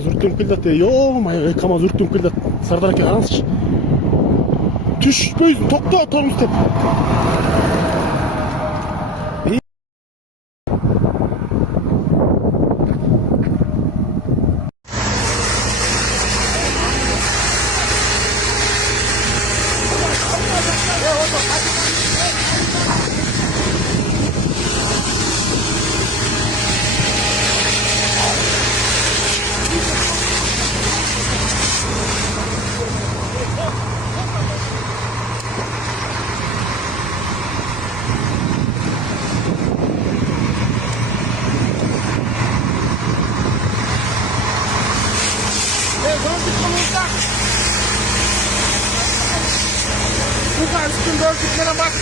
зургтэн пилот ёо мая кама зургтэн пилот сардарки хараансч түшпөйсүн токто тоңуз деп Bu karşı tüm bölgetlere bak.